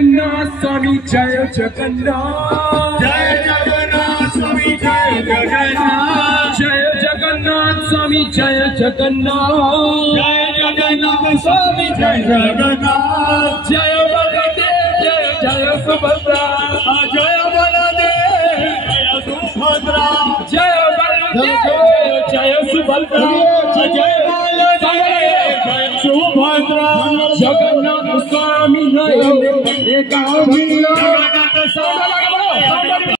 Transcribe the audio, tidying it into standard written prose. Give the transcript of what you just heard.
जगन्नाथ स्वामी जय जगन्नाथ जय जगन्नाथ स्वामी जय जगन्नाथ जय जगन्नाथ स्वामी जय जगन्नाथ जय जगन्नाथ स्वामी जय जगन्नाथ जय बलदेव जय जय सुभद्रा जय बलदेव जय सुभद्रा जय बलदेव जय सुभद्रा जय बलदेव जय सुभद्रा जगन्नाथ स्वामी जय जगन्नाथ स्वामी